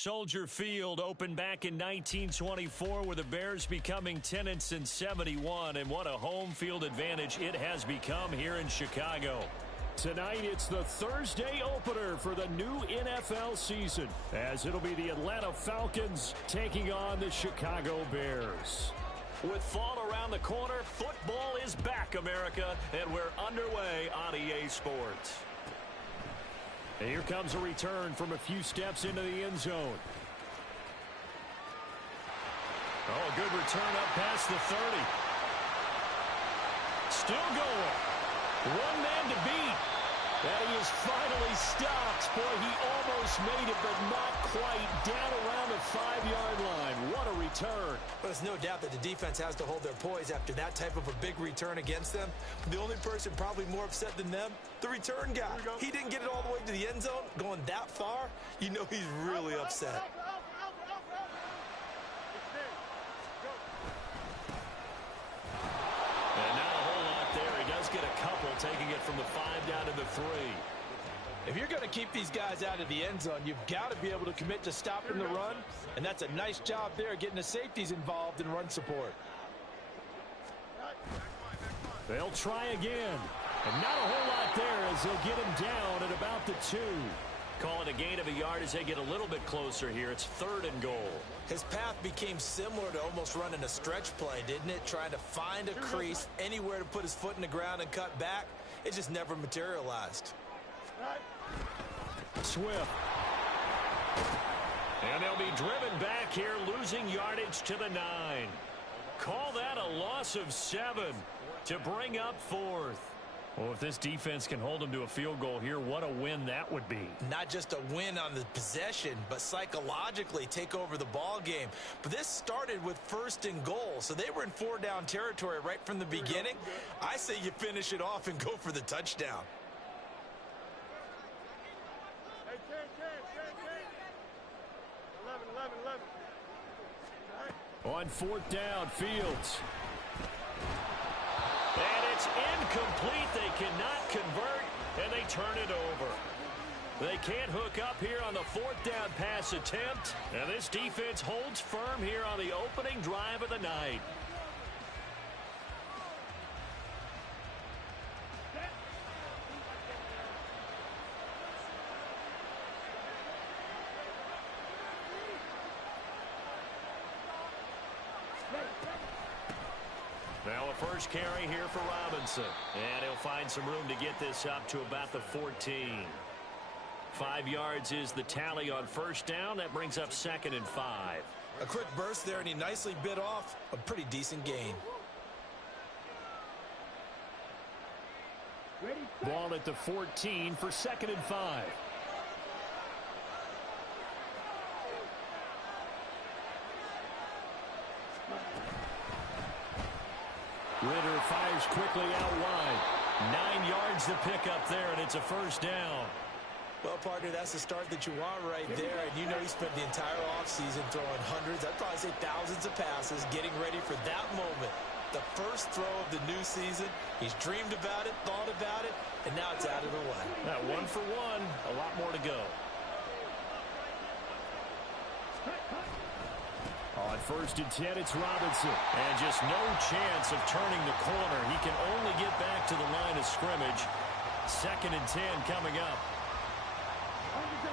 Soldier Field opened back in 1924 with the Bears becoming tenants in 71, and what a home field advantage it has become here in Chicago. Tonight, it's the Thursday opener for the new NFL season, as it'll be the Atlanta Falcons taking on the Chicago Bears. With fall around the corner, football is back, America, and we're underway on EA Sports. And here comes a return from a few steps into the end zone. Oh, good return up past the 30. Still going. One man to beat. And he is finally stopped. Boy, he almost made it, but not quite. Down around the 5-yard line. What a return. But there's no doubt that the defense has to hold their poise after that type of a big return against them. The only person probably more upset than them, the return guy. He didn't get it all the way to the end zone, going that far. You know he's really upset. And not a whole lot there. He does get a couple, taking it from the 5 down to the 3. If you're going to keep these guys out of the end zone, you've got to be able to commit to stopping the run, and that's a nice job there getting the safeties involved in run support. They'll try again. And not a whole lot there as they'll get him down at about the 2. Call it a gain of a yard as they get a little bit closer here. It's 3rd and goal. His path became similar to almost running a stretch play, didn't it? Trying to find a crease, anywhere to put his foot in the ground and cut back. It just never materialized. Swift. And they'll be driven back here, losing yardage to the 9. Call that a loss of 7 to bring up 4th. Well, if this defense can hold them to a field goal here, what a win that would be. Not just a win on the possession, but psychologically take over the ball game. But this started with 1st and goal, so they were in 4-down territory right from the beginning. I say you finish it off and go for the touchdown. On 4th down, Fields. And it's incomplete. They cannot convert, and they turn it over. They can't hook up here on the 4th down pass attempt, and this defense holds firm here on the opening drive of the night. Now a first carry here for Robinson. And he'll find some room to get this up to about the 14. 5 yards is the tally on 1st down. That brings up 2nd and 5. A quick burst there, and he nicely bit off a pretty decent gain. Ball at the 14 for 2nd and 5. Ritter fires quickly out wide. 9 yards to pick up there, and it's a 1st down. Well, partner, that's the start that you want right there. And you know he spent the entire offseason throwing hundreds, I'd probably say thousands of passes, getting ready for that moment. The first throw of the new season. He's dreamed about it, thought about it, and now it's out of the way. That 1 for 1, a lot more to go. On 1st and 10, it's Robinson. And just no chance of turning the corner. He can only get back to the line of scrimmage. 2nd and 10 coming up.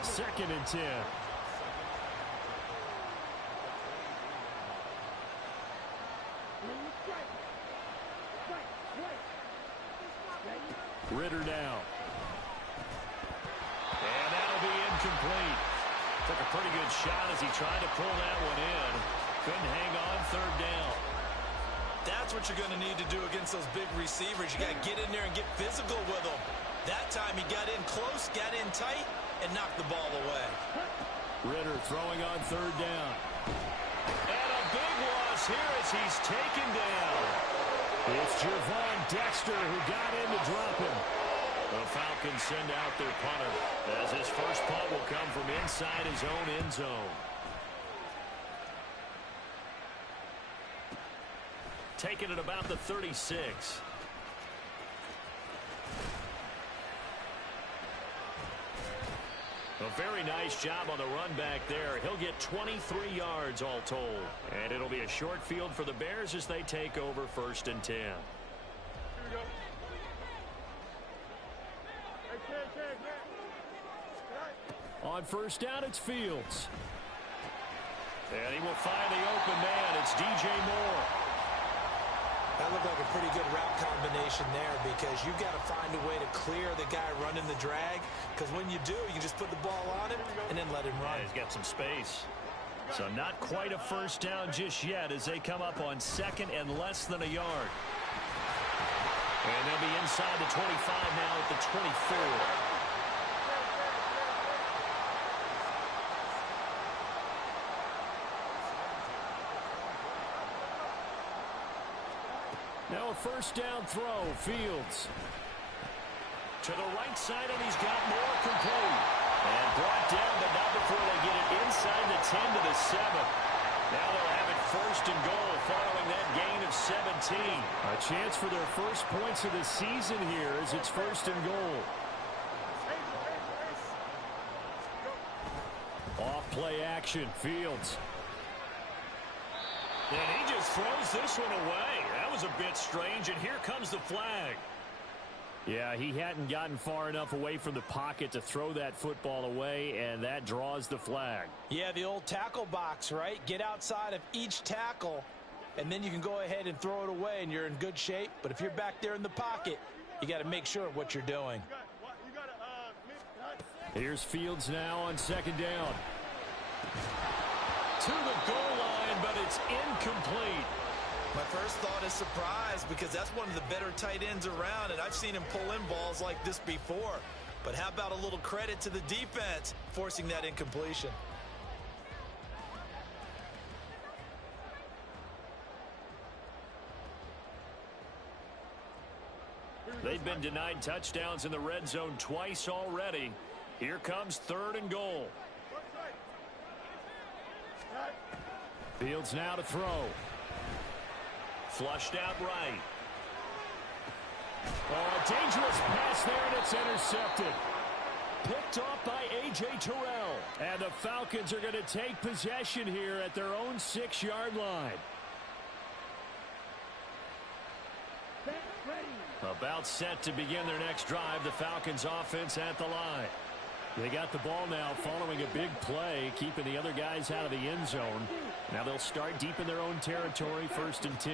2nd and 10. Ritter now. And that'll be incomplete. Took a pretty good shot as he tried to pull that one in. Couldn't hang on 3rd down. That's what you're going to need to do against those big receivers. You got to get in there and get physical with them. That time he got in close, got in tight, and knocked the ball away. Ritter throwing on 3rd down. And a big loss here as he's taken down. It's Javon Dexter who got in to drop him. The Falcons send out their punter as his first punt will come from inside his own end zone. Taken at about the 36. A very nice job on the run back there. He'll get 23 yards all told. And it'll be a short field for the Bears as they take over 1st and 10. On 1st down, it's Fields. And he will find the open man. It's DJ Moore. That looked like a pretty good route combination there because you've got to find a way to clear the guy running the drag, because when you do, you just put the ball on him and then let him run. Yeah, he's got some space. So not quite a 1st down just yet as they come up on 2nd and less than a yard. And they'll be inside the 25 now at the 24. Now a 1st down throw, Fields. To the right side, and he's got more complete. And brought down, but not before they get it inside the 10 to the 7. Now they'll have it 1st and goal following that gain of 17. A chance for their first points of the season here as it's 1st and goal. Off play action, Fields. And he just throws this one away. That was a bit strange, and here comes the flag. Yeah, he hadn't gotten far enough away from the pocket to throw that football away, and that draws the flag. Yeah, the old tackle box, right? Get outside of each tackle, and then you can go ahead and throw it away, and you're in good shape. But if you're back there in the pocket, you got to make sure of what you're doing. Here's Fields now on 2nd down. To the goal line, but it's incomplete. My first thought is surprise because that's one of the better tight ends around, and I've seen him pull in balls like this before. But how about a little credit to the defense forcing that incompletion? They've been denied touchdowns in the red zone twice already. Here comes 3rd and goal. Fields now to throw. Flushed out right. Oh, a dangerous pass there, and it's intercepted. Picked off by A.J. Terrell. And the Falcons are going to take possession here at their own 6-yard line. About set to begin their next drive. The Falcons offense at the line. They got the ball now following a big play, keeping the other guys out of the end zone. Now they'll start deep in their own territory, 1st and 10.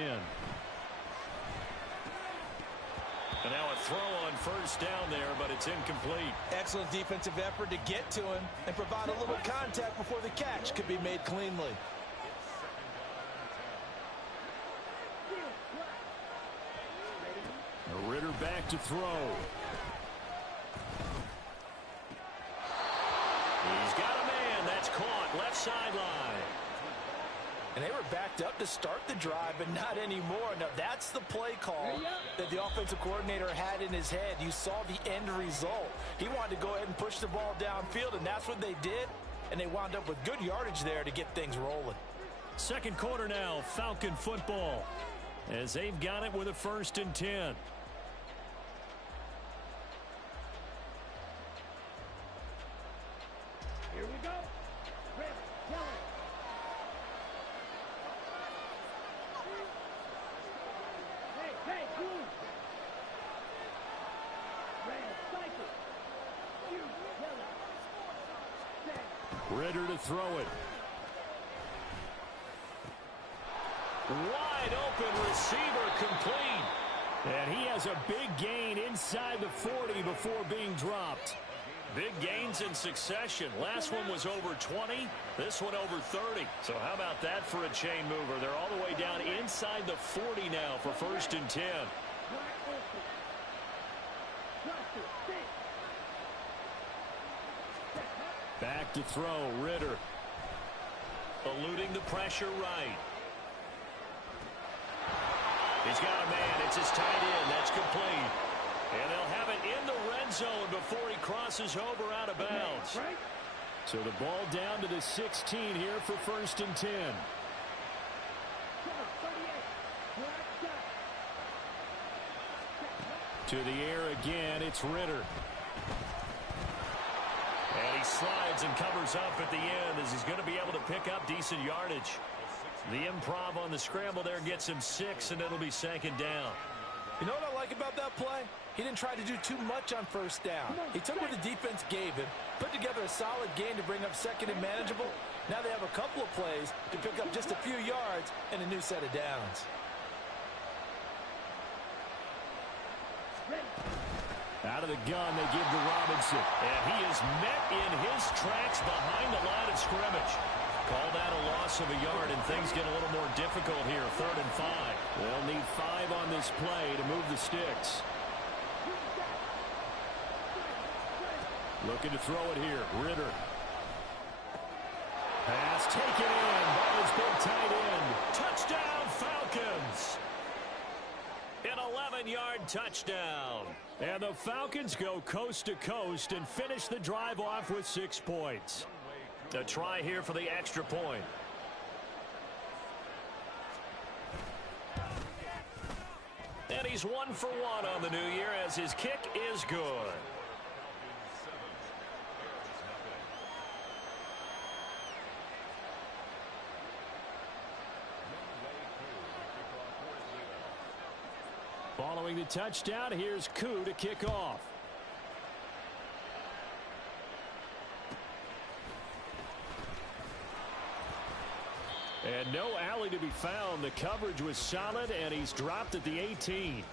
And now a throw on 1st down there, but it's incomplete. Excellent defensive effort to get to him and provide a little contact before the catch could be made cleanly. Ritter back to throw. He's got a man. That's caught. Left sideline. And they were backed up to start the drive, but not anymore. Now, that's the play call that the offensive coordinator had in his head. You saw the end result. He wanted to go ahead and push the ball downfield, and that's what they did. And they wound up with good yardage there to get things rolling. 2nd quarter now, Falcon football, as they've got it with a 1st and 10. Here we go. Red, yellow. Hey, blue. Red, cycle. You, yellow. Ritter to throw it. Wide open receiver complete. And he has a big gain inside the 40 before being dropped. Big gains in succession. Last one was over 20. This one over 30. So how about that for a chain mover? They're all the way down inside the 40 now for 1st and 10. Back to throw, Ritter. Eluding the pressure right. He's got a man. It's his tight end. That's complete. And they'll have it in the red zone before he crosses over out of bounds. So the ball down to the 16 here for 1st and 10. To the air again, it's Ritter. And he slides and covers up at the end as he's going to be able to pick up decent yardage. The improv on the scramble there gets him 6, and it'll be 2nd down. You know what I like about that play? He didn't try to do too much on 1st down. He took what the defense gave him, put together a solid game to bring up 2nd and manageable. Now they have a couple of plays to pick up just a few yards and a new set of downs. Out of the gun, they give to Robinson. And he is met in his tracks behind the line of scrimmage. Call that a loss of a yard, and things get a little more difficult here. 3rd and 5. They'll need 5 on this play to move the sticks. Looking to throw it here. Ritter. Pass taken in by his big tight end. Touchdown, Falcons! An 11-yard touchdown. And the Falcons go coast to coast and finish the drive off with 6 points. A try here for the extra point. And he's 1 for 1 on the new year as his kick is good. Following the touchdown, here's Koo to kick off. And no alley to be found. The coverage was solid, and he's dropped at the 18.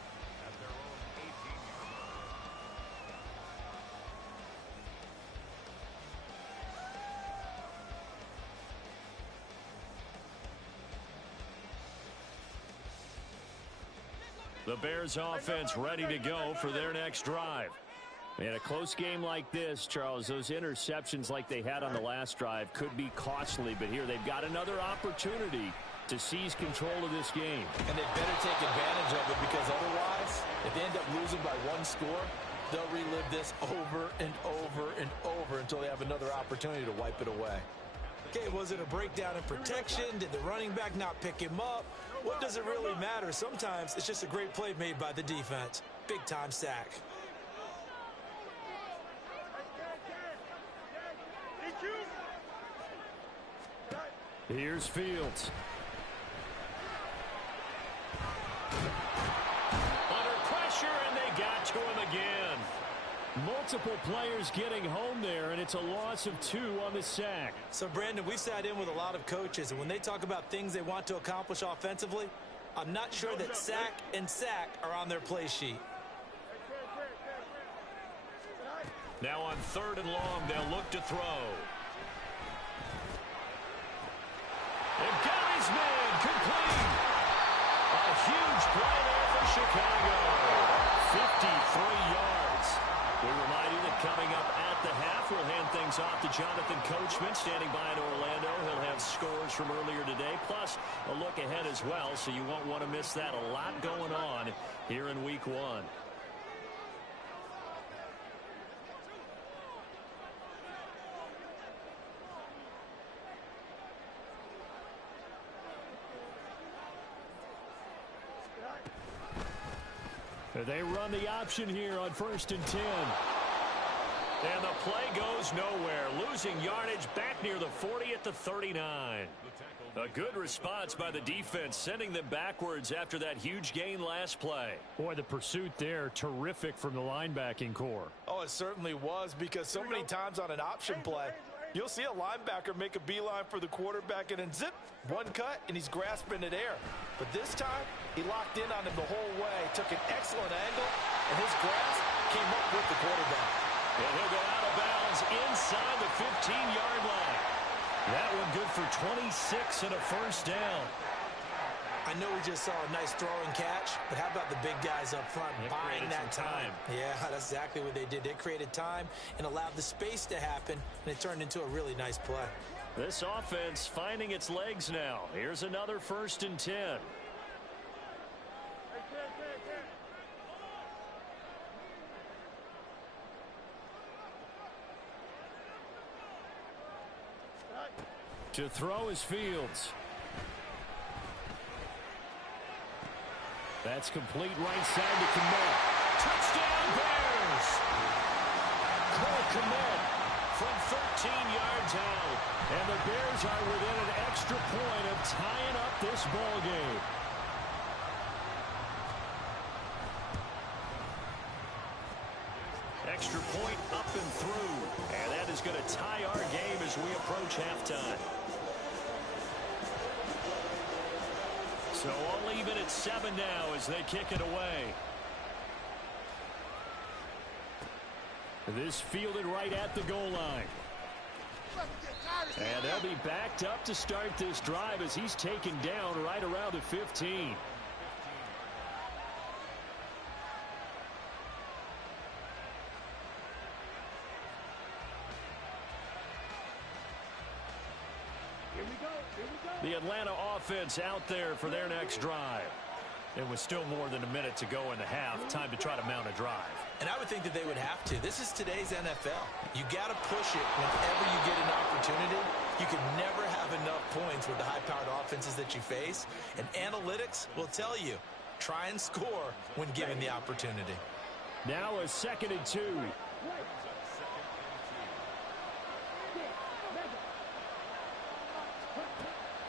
The Bears offense ready to go for their next drive. In a close game like this, Charles, those interceptions like they had on the last drive could be costly, but here they've got another opportunity to seize control of this game. And they better take advantage of it, because otherwise, if they end up losing by 1 score, they'll relive this over and over and over until they have another opportunity to wipe it away. Okay, was it a breakdown in protection? Did the running back not pick him up? What does it really matter? Sometimes it's just a great play made by the defense. Big-time sack. Here's Fields. Under pressure, and they got to him again. Multiple players getting home there, and it's a loss of 2 on the sack. So, Brandon, we've sat in with a lot of coaches, and when they talk about things they want to accomplish offensively, I'm not sure that sack and sack are on their play sheet. Now on 3rd and long, they'll look to throw. And got his man, complete. A huge play there for Chicago. 53 yards. We remind you that coming up at the half, we'll hand things off to Jonathan Coachman, standing by in Orlando. He'll have scores from earlier today, plus a look ahead as well, so you won't want to miss that. A lot going on here in Week 1. They run the option here on 1st and 10. And the play goes nowhere. Losing yardage back near the 40 at the 39. A good response by the defense, sending them backwards after that huge gain last play. Boy, the pursuit there, terrific from the linebacking core. Oh, it certainly was, because so many times on an option play, you'll see a linebacker make a beeline for the quarterback, and then zip, 1 cut, and he's grasping at air. But this time, he locked in on him the whole way, took an excellent angle, and his grasp came up with the quarterback. And he'll go out of bounds inside the 15-yard line. That one good for 26 and a 1st down. I know we just saw a nice throw and catch, but how about the big guys up front buying that time? Yeah, that's exactly what they did. They created time and allowed the space to happen, and it turned into a really nice play. This offense finding its legs now. Here's another 1st and 10. To throw is Fields. That's complete right side to Kmet. Touchdown Bears! Cole Kmet from yards out. And the Bears are within an extra point of tying up this ball game. Extra point up and through. And that is going to tie our game as we approach halftime. So all even at 7 now as they kick it away. This fielded right at the goal line. And they'll be backed up to start this drive as he's taken down right around the 15. The Atlanta offense out there for their next drive. It was still more than a minute to go in the half. Time to try to mount a drive. And I would think that they would have to. This is today's NFL. You got to push it whenever you get an opportunity. You can never have enough points with the high-powered offenses that you face. And analytics will tell you, try and score when given the opportunity. Now a 2nd and 2.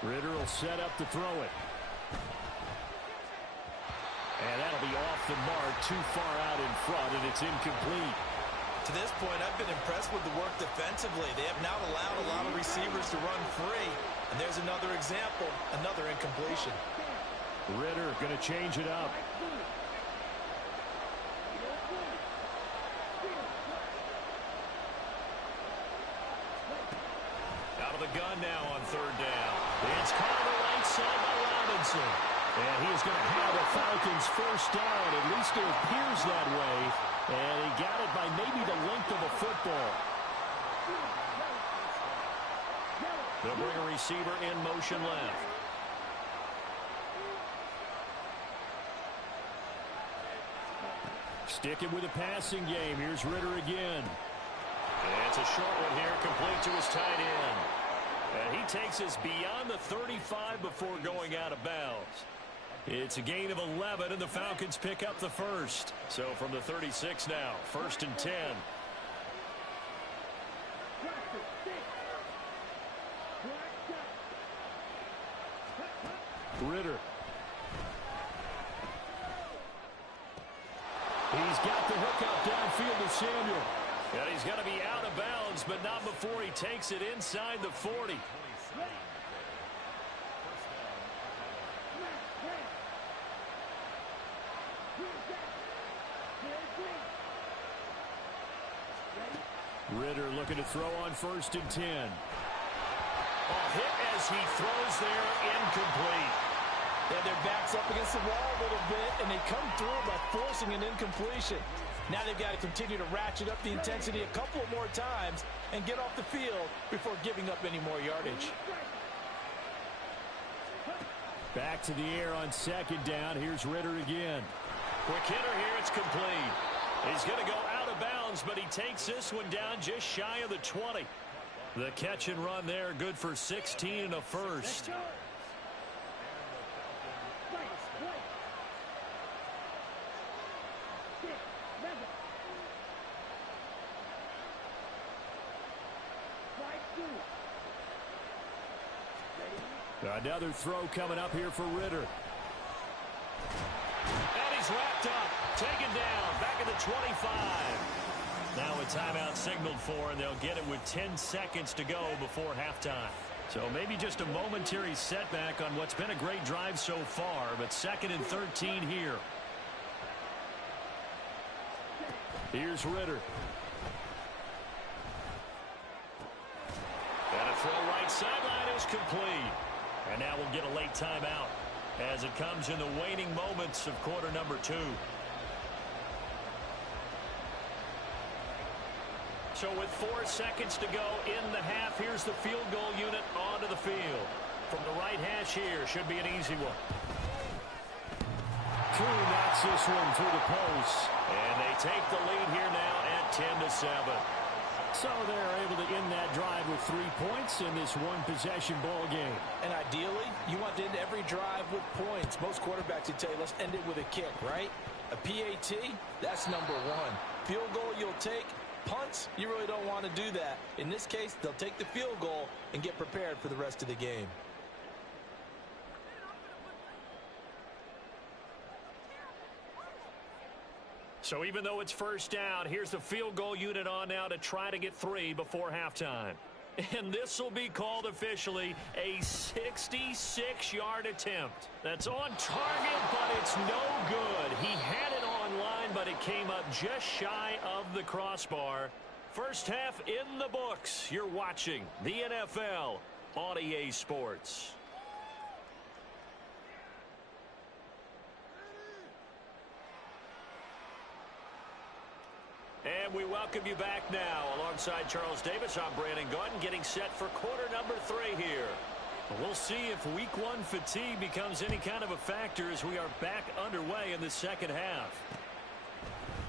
Ritter will set up to throw it. And that'll be off the mark, too far out in front, and it's incomplete. To this point, I've been impressed with the work defensively. They have not allowed a lot of receivers to run free. And there's another example, another incompletion. Ritter going to change it up. Out of the gun now on 3rd down. It's caught on the right side by Robinson. And he is going to have a Falcons first down. At least it appears that way. And he got it by maybe the length of a football. They'll bring a receiver in motion left. Sticking with the passing game. Here's Ritter again. And it's a short one here, complete to his tight end. And he takes us beyond the 35 before going out of bounds. It's a gain of 11, and the Falcons pick up the first. So from the 36 now, 1st and 10. Ritter. He's got the hook up downfield to Samuel. And he's going to be out of bounds, but not before he takes it inside the 40. Ritter looking to throw on 1st and 10. A hit as he throws there, incomplete. Yeah, their back's up against the wall a little bit, and they come through by forcing an incompletion. Now they've got to continue to ratchet up the intensity a couple more times and get off the field before giving up any more yardage. Back to the air on 2nd down. Here's Ritter again. Quick hitter here. It's complete. He's going to go out of bounds, but he takes this one down just shy of the 20. The catch and run there, good for 16 and a first. Another throw coming up here for Ritter. And he's wrapped up, taken down, back at the 25. Now a timeout signaled for, and they'll get it with 10 seconds to go before halftime. So maybe just a momentary setback on what's been a great drive so far, but 2nd and 13 here. Here's Ritter. And a throw right sideline is complete. And now we'll get a late timeout as it comes in the waning moments of quarter number 2. So with 4 seconds to go in the half, here's the field goal unit onto the field. From the right hash here, should be an easy one. Crew knocks this one through the post. And they take the lead here now at 10-7. So they're able to end that drive with 3 points in this one-possession ball game. And ideally, you want to end every drive with points. Most quarterbacks would tell you, let's end it with a kick, right? A PAT, that's number 1. Field goal you'll take, Punts, you really don't want to do that. In this case, they'll take the field goal and get prepared for the rest of the game. So even though it's first down, here's the field goal unit on now to try to get 3 before halftime. And this will be called officially a 66-yard attempt. That's on target, but it's no good. He had it on line, but it came up just shy of the crossbar. First half in the books. You're watching the NFL on EA Sports. And we welcome you back now. Alongside Charles Davis, I'm Brandon Gunn, getting set for quarter number 3 here. We'll see if week 1 fatigue becomes any kind of a factor as we are back underway in the second half.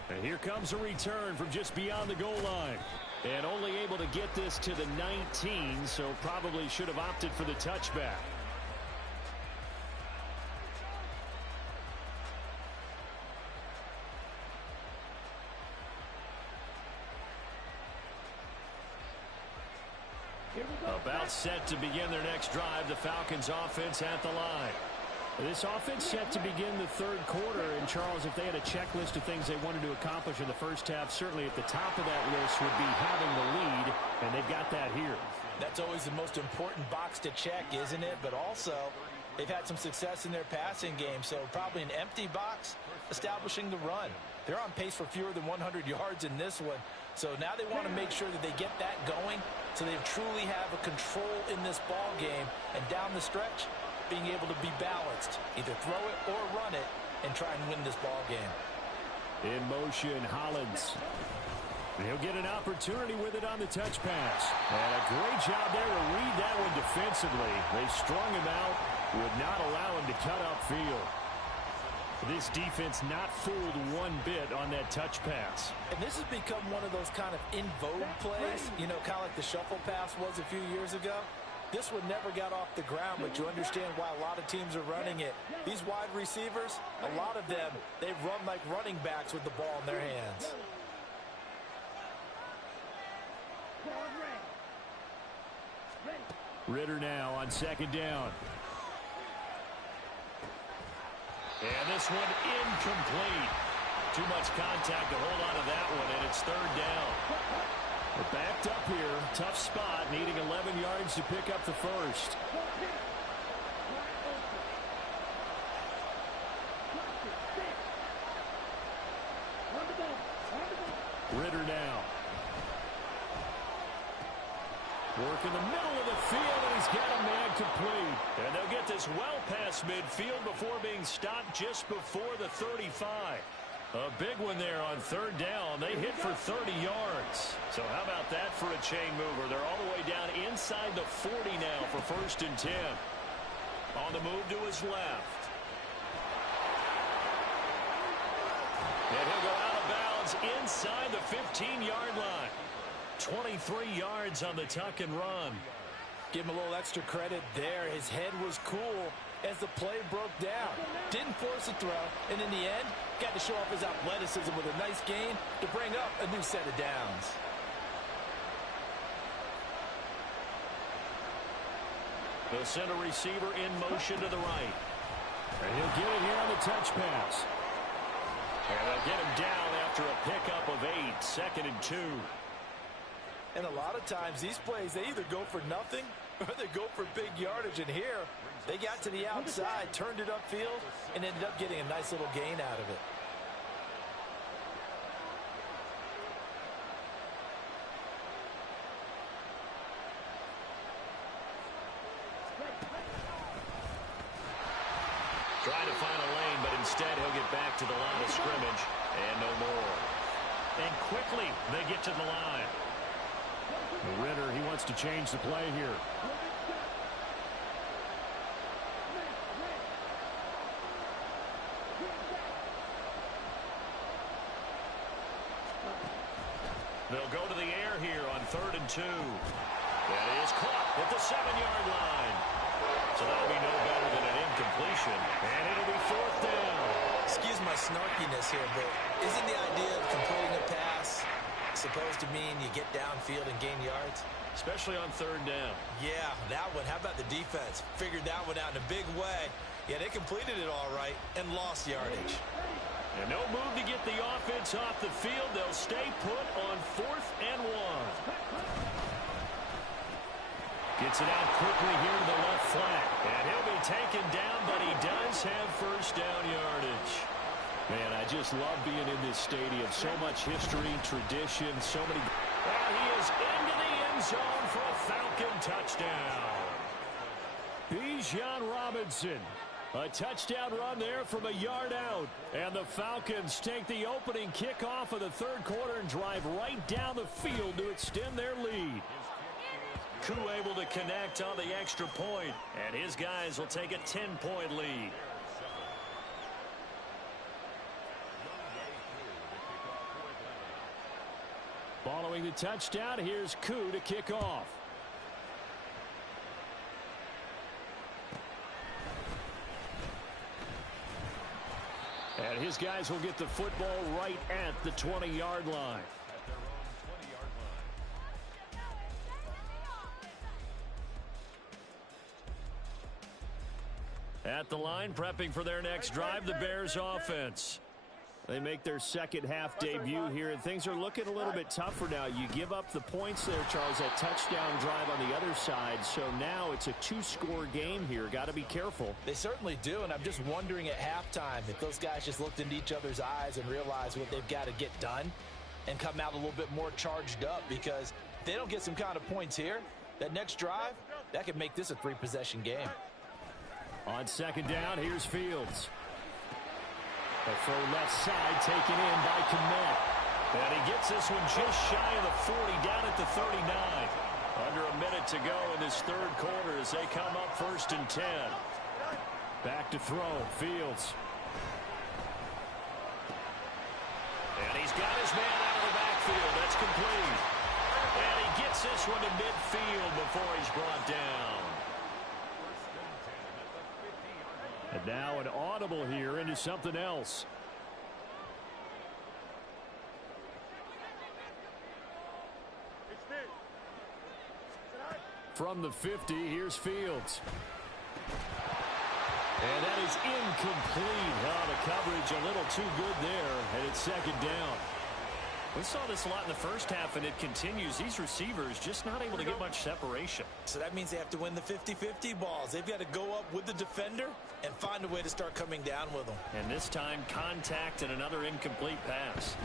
And here comes a return from just beyond the goal line. And only able to get this to the 19, so probably should have opted for the touchback. About set to begin their next drive, the Falcons offense at the line. This offense set to begin the third quarter, and Charles, if they had a checklist of things they wanted to accomplish in the first half, certainly at the top of that list would be having the lead, and they've got that here. That's always the most important box to check, isn't it? But also, they've had some success in their passing game, so probably an empty box establishing the run. They're on pace for fewer than 100 yards in this one, so now they want to make sure that they get that going so they truly have a control in this ball game, and down the stretch, being able to be balanced, either throw it or run it, and try and win this ball game. In motion, Hollins. He'll get an opportunity with it on the touch pass. And a great job there to read that one defensively. They strung him out, would not allow him to cut upfield. This defense not fooled one bit on that touch pass. And this has become one of those kind of in vogue plays, you know, kind of like the shuffle pass was a few years ago. This one never got off the ground, but you understand why a lot of teams are running it. These wide receivers, a lot of them, they run like running backs with the ball in their hands. Ritter now on second down. And this one incomplete. Too much contact to hold on to that one, and it's third down. We're backed up here. Tough spot, needing 11 yards to pick up the first. Ritter now. Work in the middle of the field, and he's got a man complete. And they'll get this well past midfield before being stopped just before the 35. A big one there on third down. They hit for 30 yards. So how about that for a chain mover? They're all the way down inside the 40 now for first and 10. On the move to his left. And he'll go out of bounds inside the 15-yard line. 23 yards on the tuck and run. Give him a little extra credit there. His head was cool as the play broke down. Didn't force a throw, and in the end, got to show off his athleticism with a nice gain to bring up a new set of downs. They'll send a receiver in motion to the right. And he'll get it here on the touch pass. And they'll get him down after a pickup of 8, second and 2. And a lot of times, these plays, they either go for nothing or they go for big yardage. And here, they got to the outside, turned it upfield, and ended up getting a nice little gain out of it. Trying to find a lane, but instead he'll get back to the line of scrimmage, and no more. And quickly, they get to the line. Ritter, he wants to change the play here. They'll go to the air here on 3rd and 2. That is caught at the 7-yard line. So that'll be no better than an incompletion. And it'll be 4th down. Excuse my snarkiness here, but isn't the idea of completing a pass supposed to mean you get downfield and gain yards? Especially on third down. Yeah, that one. How about the defense? Figured that one out in a big way. Yeah, they completed it all right and lost yardage. And no move to get the offense off the field. They'll stay put on 4th and 1. Gets it out quickly here to the left flat. And he'll be taken down, but he does have first down yardage. Man, I just love being in this stadium. So much history, tradition, so many. Well, he is into the end zone for a Falcon touchdown. Bijan Robinson. A touchdown run there from a yard out. And the Falcons take the opening kickoff of the third quarter and drive right down the field to extend their lead. Koo able to connect on the extra point, and his guys will take a 10-point lead. Following the touchdown, here's Koo to kick off. And his guys will get the football right at the 20-yard line. At the line, prepping for their next drive, the Bears offense. They make their second half debut here, and things are looking a little bit tougher now. You give up the points there, Charles, that touchdown drive on the other side. So now it's a 2-score game here. Got to be careful. They certainly do, and I'm just wondering at halftime if those guys just looked into each other's eyes and realized what they've got to get done and come out a little bit more charged up, because if they don't get some kind of points here, that next drive, that could make this a 3-possession game. On second down, here's Fields. A throw left side taken in by Kmet. And he gets this one just shy of the 40, down at the 39. Under a minute to go in this third quarter as they come up 1st and 10. Back to throw, Fields. And he's got his man out of the backfield. That's complete. And he gets this one to midfield before he's brought down. And now an audible here into something else. From the 50, here's Fields. And that is incomplete. Oh, the coverage a little too good there, and it's second down. We saw this a lot in the first half, and it continues. These receivers just not able to get much separation. So that means they have to win the 50-50 balls. They've got to go up with the defender and find a way to start coming down with them. And this time, contact and another incomplete pass.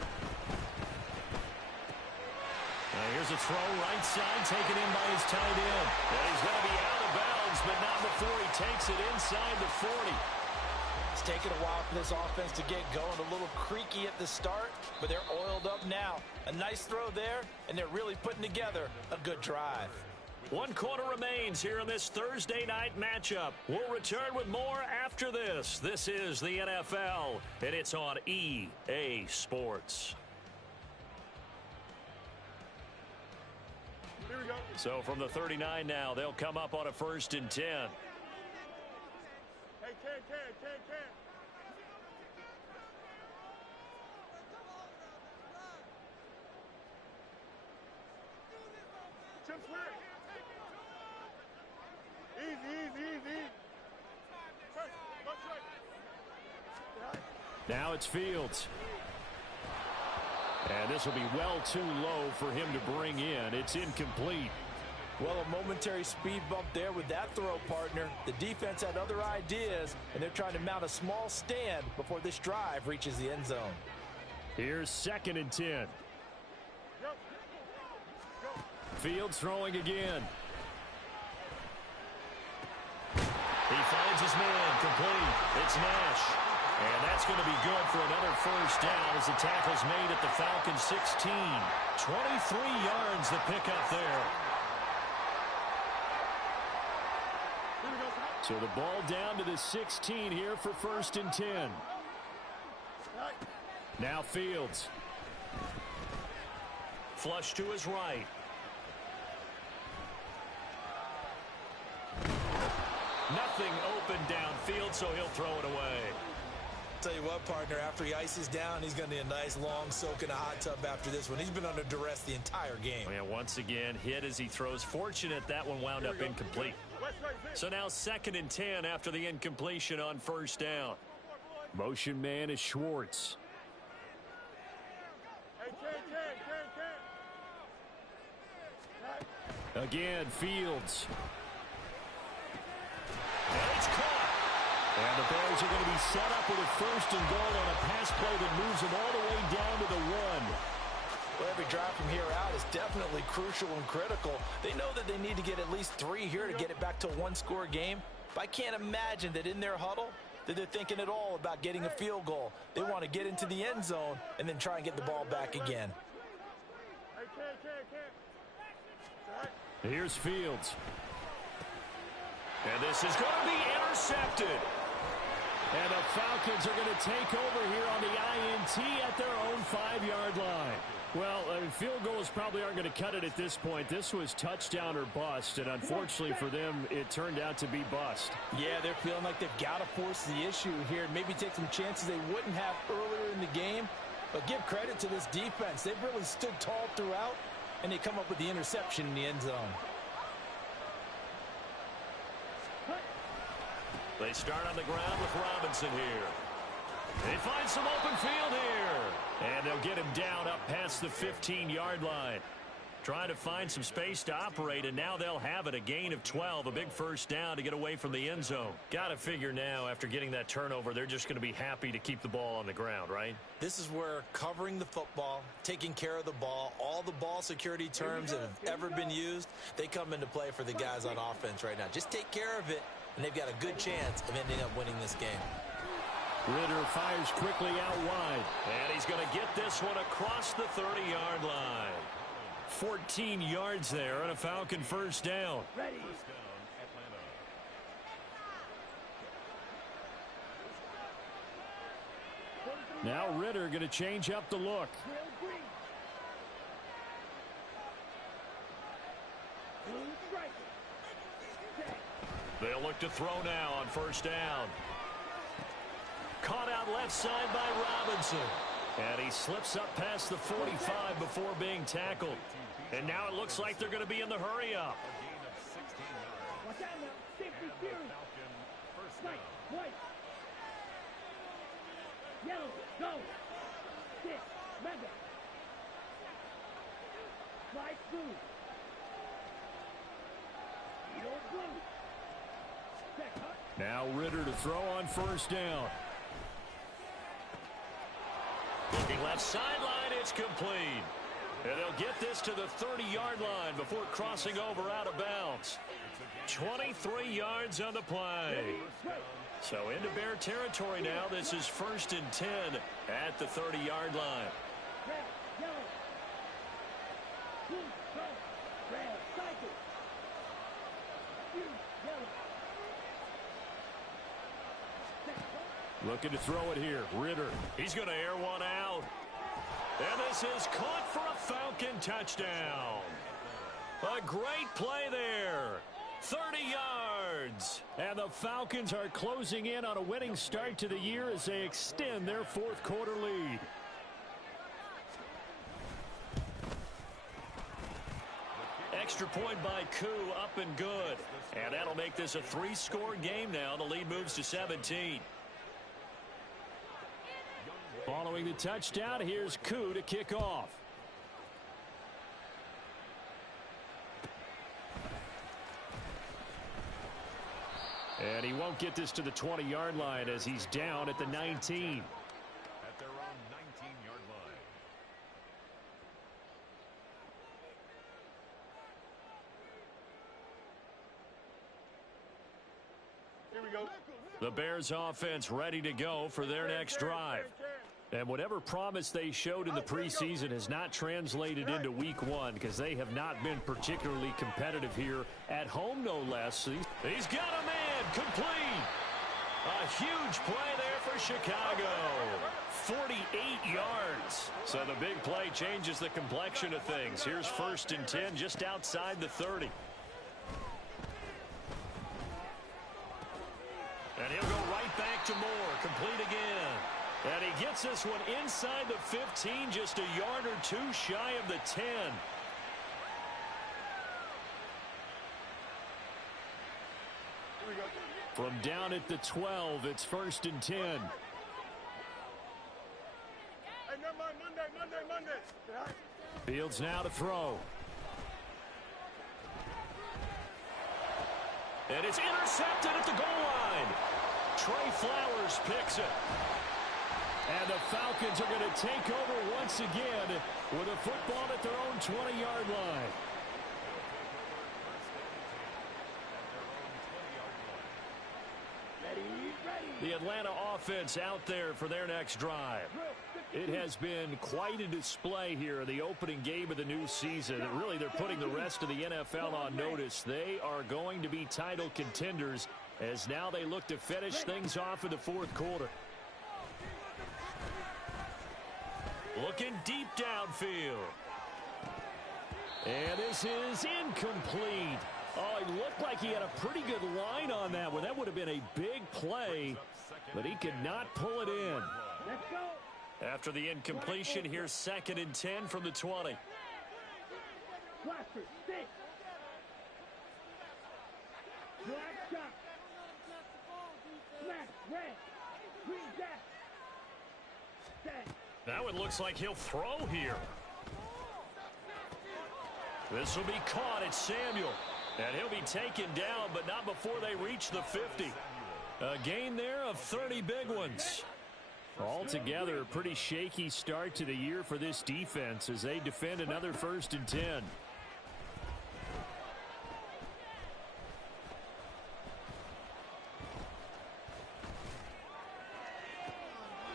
Now here's a throw right side, taken in by his tight end. And he's going to be out of bounds, but not before he takes it inside the 40. It's taken a while for this offense to get going. A little creaky at the start, but they're oiled up now. A nice throw there, and they're really putting together a good drive. 1 quarter remains here in this Thursday night matchup. We'll return with more after this. This is the NFL, and it's on EA Sports. Here we go. So from the 39 now, they'll come up on a 1st and 10. Hey, Ken. Chip swing. Easy. Now it's Fields. And this will be well too low for him to bring in. It's incomplete. Well, a momentary speed bump there with that throw, partner. The defense had other ideas, and they're trying to mount a small stand before this drive reaches the end zone. Here's 2nd and 10. Fields throwing again. He finds his man, complete. It's Nash. And that's going to be good for another first down as the tackle's made at the Falcons 16. 23 yards the pickup there. So the ball down to the 16 here for 1st and 10. Now Fields. Flush to his right. Nothing open downfield, so he'll throw it away. Tell you what, partner, after he ices down, he's going to need a nice long soak in a hot tub after this one. He's been under duress the entire game. Yeah, once again, hit as he throws. Fortunate that one wound up incomplete. So now 2nd and 10 after the incompletion on 1st down. Motion man is Schwartz. Again, Fields. And it's caught. And the Bears are going to be set up with a 1st and goal on a pass play that moves them all the way down to the 1. Well, every drive from here out is definitely crucial and critical. They know that they need to get at least 3 here to get it back to a 1-score game. But I can't imagine that in their huddle that they're thinking at all about getting a field goal. They want to get into the end zone and then try and get the ball back again. Here's Fields. And this is going to be intercepted. And the Falcons are going to take over here on the INT at their own 5-yard line. Well, field goals probably aren't going to cut it at this point. This was touchdown or bust, and unfortunately for them, it turned out to be bust. Yeah, they're feeling like they've got to force the issue here. Maybe take some chances they wouldn't have earlier in the game. But give credit to this defense. They've really stood tall throughout, and they come up with the interception in the end zone. They start on the ground with Robinson here. They find some open field here. And they'll get him down up past the 15-yard line. Trying to find some space to operate, and now they'll have it. A gain of 12, a big 1st down to get away from the end zone. Got to figure now, after getting that turnover, they're just going to be happy to keep the ball on the ground, right? This is where covering the football, taking care of the ball, all the ball security terms that have ever been used, they come into play for the guys on offense right now. Just take care of it, and they've got a good chance of ending up winning this game. Ritter fires quickly out wide. And he's going to get this one across the 30-yard line. 14 yards there and a Falcon 1st down. Ready. Now Ritter going to change up the look. They'll look to throw now on 1st down. Caught out left side by Robinson. And he slips up past the 45 before being tackled. And now it looks like they're going to be in the hurry-up. Watch out now. Safety series. Right. White. Yellow. Go. 6. Mega. Slide through. Yellow blue. Check. Now Ritter to throw on 1st down. Looking left sideline, it's complete. And they'll get this to the 30-yard line before crossing over out of bounds. 23 yards on the play. So into Bear territory now. This is 1st and 10 at the 30-yard line. Red, yellow. Blue, go. Red, cycle. Blue, yellow. Looking to throw it here. Ritter. He's going to air one out. And this is caught for a Falcon touchdown. A great play there. 30 yards. And the Falcons are closing in on a winning start to the year as they extend their 4th quarter lead. Extra point by Koo, up and good. And that'll make this a 3-score game now. The lead moves to 17. Following the touchdown, here's Koo to kick off. And he won't get this to the 20-yard line as he's down at the 19. At their own 19-yard line. Here we go. The Bears offense ready to go for their next drive. And whatever promise they showed in the preseason has not translated into week 1 because they have not been particularly competitive here at home, no less. He's got a man complete. A huge play there for Chicago. 48 yards. So the big play changes the complexion of things. Here's 1st and 10 just outside the 30. And he'll go right back to Moore. Complete again. gets this one inside the 15, just a yard or two shy of the 10. From down at the 12, it's 1st and 10. Hey, never mind, Monday. Fields now to throw. And it's intercepted at the goal line. Trey Flowers picks it. And the Falcons are going to take over once again with a football at their own 20-yard line. The Atlanta offense out there for their next drive. It has been quite a display here in the opening game of the new season. And really, they're putting the rest of the NFL on notice. They are going to be title contenders as now they look to finish things off in the fourth quarter. Looking deep downfield. And this is incomplete. Oh, it looked like he had a pretty good line on that one. That would have been a big play, but he could not pull it in. Let's go. After the incompletion, here's 2nd and 10 from the 20. Blaster, stick. Black shot. Smash, red. Green jack. Set. That one looks like he'll throw here. This will be caught. It's Samuel. And he'll be taken down, but not before they reach the 50. A gain there of 30 big ones. Altogether, a pretty shaky start to the year for this defense as they defend another 1st and 10.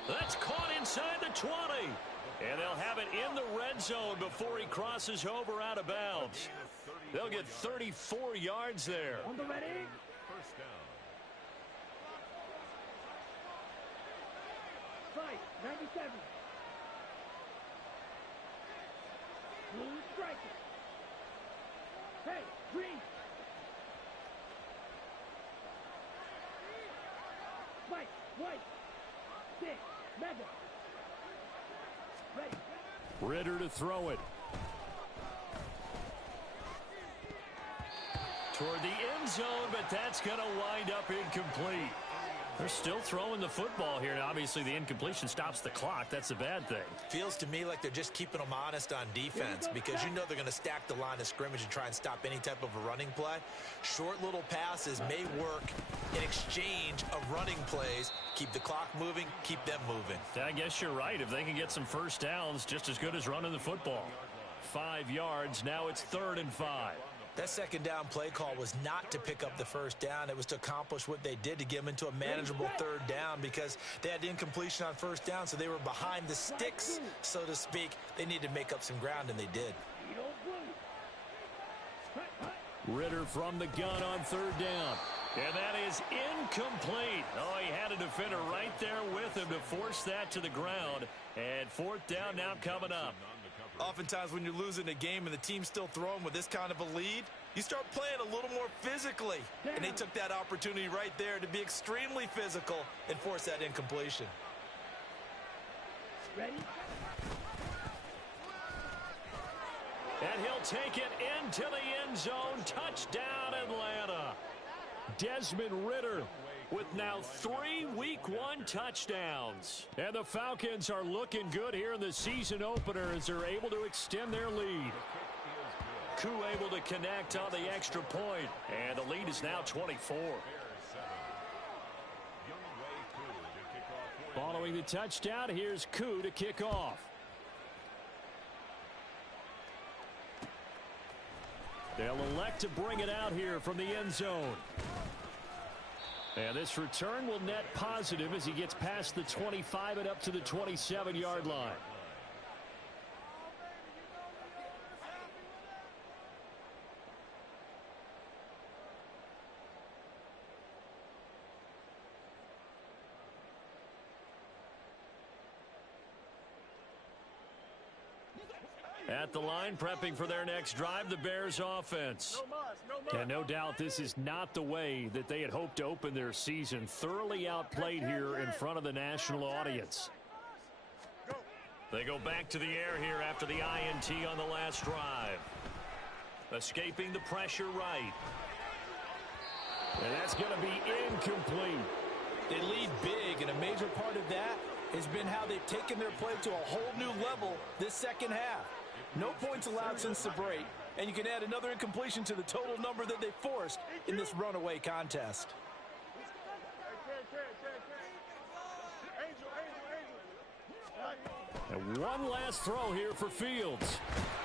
That's caught inside the 20. And they'll have it in the red zone before he crosses over out of bounds. They'll get 34 yards there. On the ready. First down. Fight, 97. Blue striker. Hey, green. Spike, white. Stick, mega. Ready. Ritter to throw it. Toward the end zone, but that's going to wind up incomplete. They're still throwing the football here. Now, obviously, the incompletion stops the clock. That's a bad thing. Feels to me like they're just keeping them honest on defense because you know they're going to stack the line of scrimmage and try and stop any type of a running play. Short little passes may work in exchange of running plays. Keep the clock moving, keep them moving. I guess you're right. If they can get some first downs, just as good as running the football. 5 yards. Now it's 3rd and 5. That 2nd down play call was not to pick up the 1st down. It was to accomplish what they did to get them into a manageable 3rd down because they had incompletion on 1st down, so they were behind the sticks, so to speak. They needed to make up some ground, and they did. Ritter from the gun on 3rd down. And that is incomplete. Oh, he had a defender right there with him to force that to the ground. And 4th down now coming up. Oftentimes when you're losing a game and the team's still throwing with this kind of a lead, you start playing a little more physically. And they took that opportunity right there to be extremely physical and force that incompletion. Ready? And he'll take it into the end zone. Touchdown, Atlanta. Desmond Ritter with now 3 Week 1 touchdowns. And the Falcons are looking good here in the season opener as they're able to extend their lead. Koo able to connect on the extra point, and the lead is now 24. Following the touchdown, here's Koo to kick off. They'll elect to bring it out here from the end zone. And this return will net positive as he gets past the 25 and up to the 27-yard line. At the line, prepping for their next drive, the Bears offense. And no doubt this is not the way that they had hoped to open their season. Thoroughly outplayed here in front of the national audience. They go back to the air here after the INT on the last drive. Escaping the pressure right. And that's going to be incomplete. They lead big, and a major part of that has been how they've taken their play to a whole new level this second half. No points allowed since the break, and you can add another incompletion to the total number that they forced in this runaway contest. And one last throw here for Fields.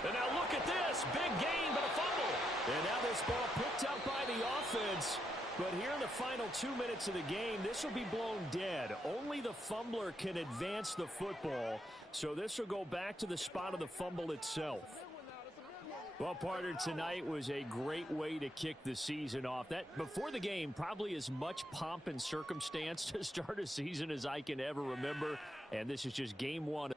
And now look at this. Big gain, but a fumble. And now this ball picked up by the offense. But here in the final 2 minutes of the game, this will be blown dead. Only the fumbler can advance the football. So this will go back to the spot of the fumble itself. Well, partner, tonight was a great way to kick the season off. That, before the game, probably as much pomp and circumstance to start a season as I can ever remember. And this is just game one.